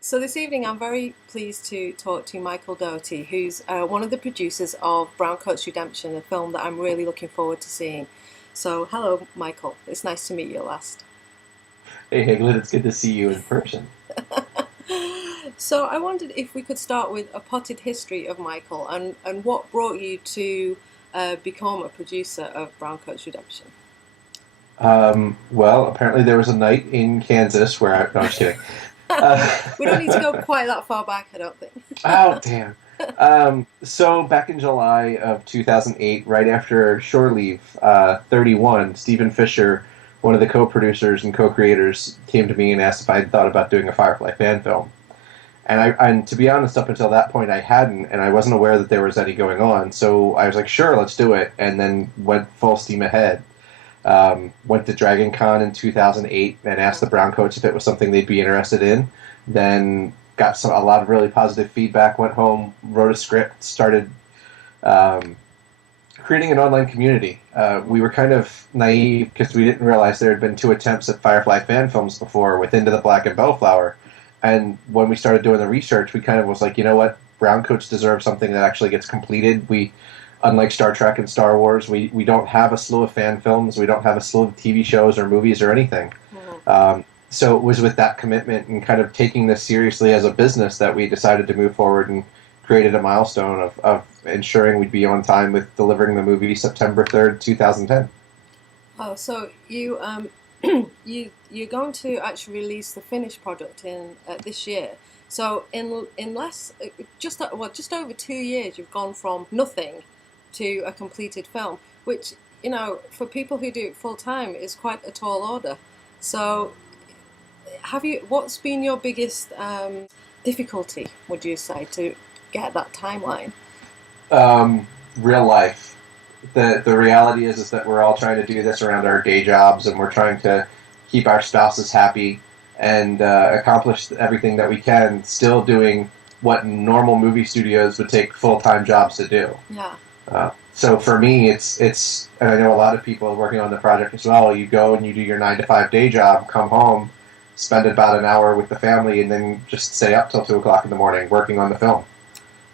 So this evening, I'm very pleased to talk to Michael Dougherty, who's one of the producers of Browncoats Redemption, a film that I'm really looking forward to seeing. So, hello, Michael. It's nice to meet you at last. Hey, Higlet, it's good to see you in person. So, I wondered if we could start with a potted history of Michael and what brought you to become a producer of Browncoats Redemption. Well, apparently there was a night in Kansas where no, I'm just kidding. Uh, We don't need to go quite that far back, I don't think. oh, damn. So back in July of 2008, right after Shore Leave 31, Stephen Fisher, one of the co-producers and co-creators, came to me and asked if I'd thought about doing a Firefly fan film. And to be honest, up until that point, I hadn't, and I wasn't aware that there was any going on. So I was like, sure, let's do it, and then went full steam ahead. Went to Dragon Con in 2008 and asked the Browncoats if it was something they'd be interested in. Then got a lot of really positive feedback, went home, wrote a script, started um, creating an online community. We were kind of naive because we didn't realize there had been two attempts at Firefly fan films before with Into the Black and Bellflower. And when we started doing the research, we kind of was like, you know what? Browncoats deserve something that actually gets completed. Unlike Star Trek and Star Wars, we don't have a slew of fan films. We don't have a slew of TV shows or movies or anything. Mhm. So it was with that commitment and kind of taking this seriously as a business that we decided to move forward and created a milestone of ensuring we'd be on time with delivering the movie September 3rd, 2010. Oh, so you're going to actually release the finished product in this year. So in less just over 2 years, you've gone from nothing to a completed film, which for people who do it full time is quite a tall order. So have you? What's been your biggest difficulty? Would you say to get that timeline? Um, Real life. The reality is that we're all trying to do this around our day jobs, and we're trying to keep our spouses happy and accomplish everything that we can, still doing what normal movie studios would take full time jobs to do. Yeah. So for me, it's, and I know a lot of people working on the project as well. You go and you do your 9 to 5 day job, come home, spend about an hour with the family, and then just stay up till 2 o'clock in the morning working on the film.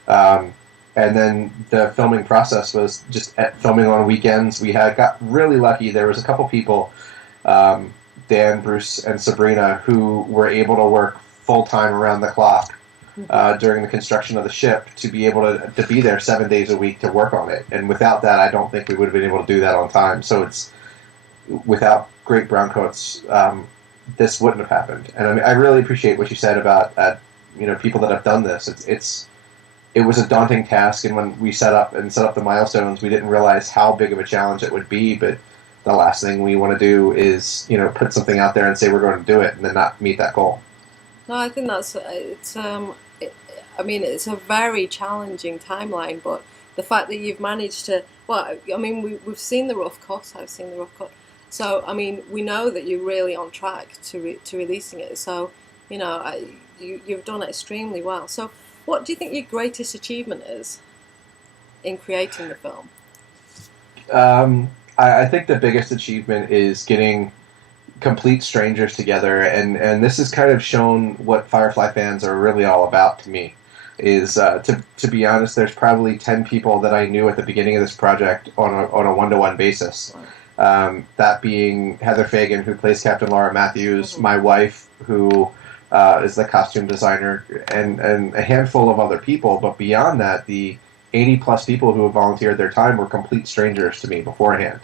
Um, and then the filming process was just filming on weekends. Got really lucky. There was a couple people, um, Dan, Bruce, and Sabrina, who were able to work full time around the clock Hmm. during the construction of the ship to be able to be there 7 days a week to work on it. And without that, I don't think we would have been able to do that on time. So it's without great browncoats, this wouldn't have happened. And I really appreciate what you said about people that have done this. It was a daunting task, and when we set up the milestones, we didn't realize how big of a challenge it would be. But the last thing we want to do is put something out there and say we're going to do it and then not meet that goal. No, I think I mean, it's a very challenging timeline, but the fact that you've managed to, well, I mean, we've seen the rough cut. I've seen the rough cut. So, I mean, we know that you're really on track to releasing it. So, you've done it extremely well. So, what do you think your greatest achievement is in creating the film? I think the biggest achievement is getting complete strangers together, and this has kind of shown what Firefly fans are really all about to me. Is to be honest, there's probably 10 people that I knew at the beginning of this project on a 1-to-1 basis. That being Heather Fagan, who plays Captain Laura Matthews, Mm-hmm. my wife, who is the costume designer, and a handful of other people. But beyond that, the 80 plus people who have volunteered their time were complete strangers to me beforehand.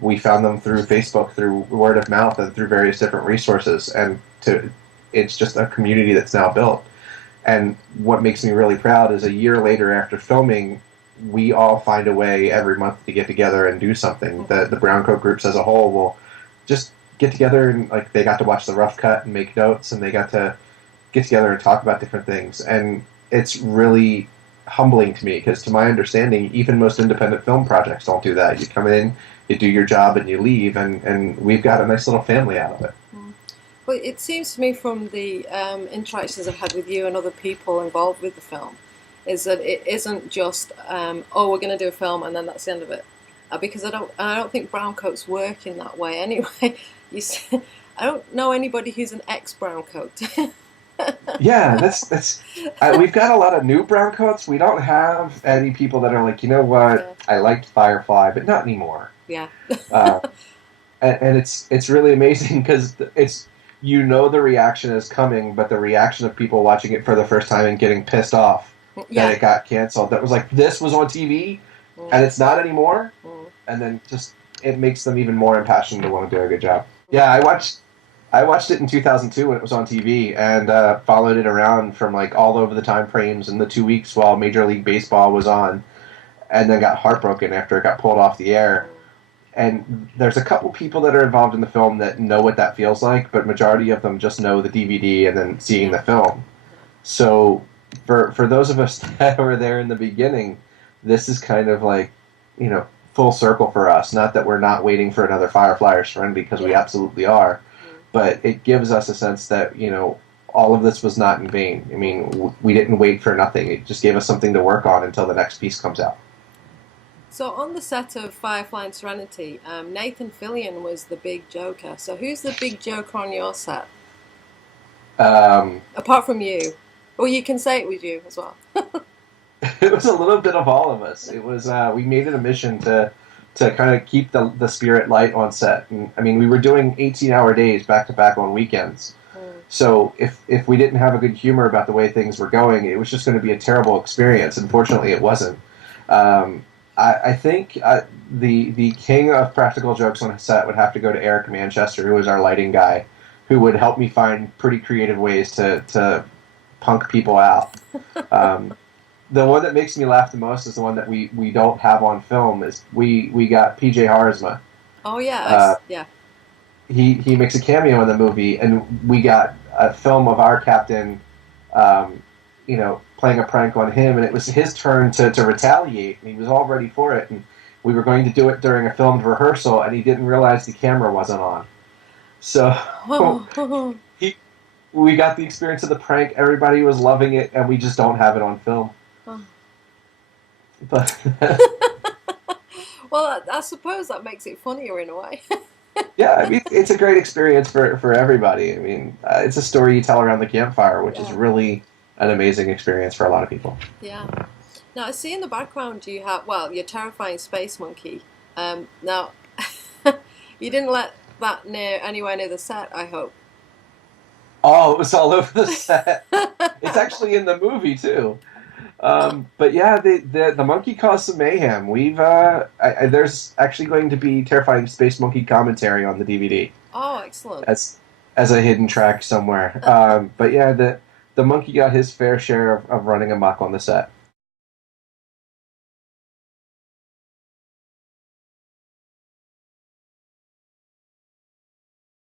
We found them through Facebook, through word of mouth, and through various different resources, and it's just a community that's now built. And what makes me really proud is a year later after filming, we all find a way every month to get together and do something. The Browncoat groups as a whole will just get together, and like they got to watch the rough cut and make notes, and they got to get together and talk about different things. And it's really humbling to me because, to my understanding, even most independent film projects don't do that. You come in, you do your job, and you leave, and we've got a nice little family out of it. Well, it seems to me from the interactions I've had with you and other people involved with the film, is that it isn't just oh, we're going to do a film and then that's the end of it. Because I don't think browncoats work in that way anyway. You see, I don't know anybody who's an ex browncoat. Yeah, that's. We've got a lot of new Browncoats. We don't have any people that are like, you know what, Yeah. I liked Firefly, but not anymore. Yeah. Uh, and it's really amazing because it's the reaction is coming, but the reaction of people watching it for the first time and getting pissed off that Yeah. it got canceled. That was like, this was on TV, Mm, and it's not anymore. mm, And then just it makes them even more impassioned to want to do a good job. mm. Yeah, I watched it in 2002 when it was on TV and followed it around from like all over the time frames in the 2 weeks while Major League Baseball was on, and then got heartbroken after it got pulled off the air. And there's a couple people that are involved in the film that know what that feels like, but majority of them just know the DVD and then seeing Yeah. the film. So for those of us that were there in the beginning, this is kind of like, full circle for us. Not that we're not waiting for another Firefly or Serenity, because we Yeah. absolutely are, Mm. but it gives us a sense that, all of this was not in vain. I mean, we didn't wait for nothing. It just gave us something to work on until the next piece comes out. So on the set of Firefly and Serenity, Nathan Fillion was the big joker. So who's the big joker on your set? Um, Apart from you. Or you can say it was you as well. it was a little bit of all of us. It was we made it a mission to kind of keep the spirit light on set. And I mean, we were doing 18-hour days back to back on weekends. Mm. So if we didn't have a good humor about the way things were going, it was just going to be a terrible experience. Unfortunately, it wasn't. I think the king of practical jokes on a set would have to go to Eric Manchester, who was our lighting guy, who would help me find pretty creative ways to punk people out. The one that makes me laugh the most is the one that we don't have on film. Is we got PJ Harzma. Oh yeah, yeah. He makes a cameo in the movie, and we got a film of our captain, playing a prank on him, and it was his turn to retaliate, and he was all ready for it, and we were going to do it during a filmed rehearsal, and he didn't realize the camera wasn't on. So we got the experience of the prank. Everybody was loving it, and we just don't have it on film. But Well, I suppose that makes it funnier in a way. yeah, I mean, it's a great experience for everybody. I mean, it's a story you tell around the campfire, which is Yeah. really an amazing experience for a lot of people. Yeah. Now I see in the background you have, well, your Terrifying Space Monkey. Now you didn't let that anywhere near the set, I hope. Oh, it was all over the set. It's actually in the movie too. But yeah, the monkey caused some mayhem. There's actually going to be Terrifying Space Monkey commentary on the DVD Oh, excellent. as a hidden track somewhere. But yeah, the monkey got his fair share of running amok on the set.